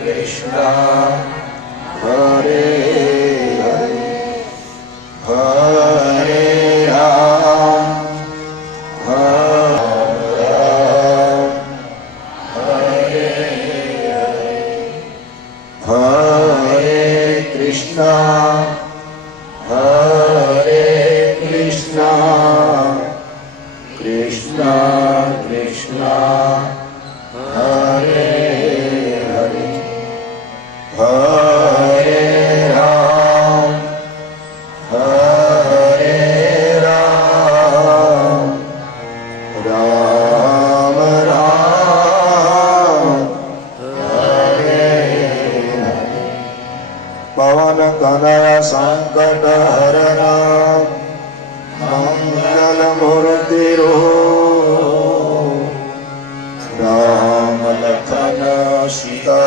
कृष्ण हरे हरे हरे राम हरे हरे कृष्ण कृष्ण कृष्ण हरे हरे हरे राम राम राम हरे हरे पवन कनय संकट हरना मंगल मूर्ति राम लखन सीता।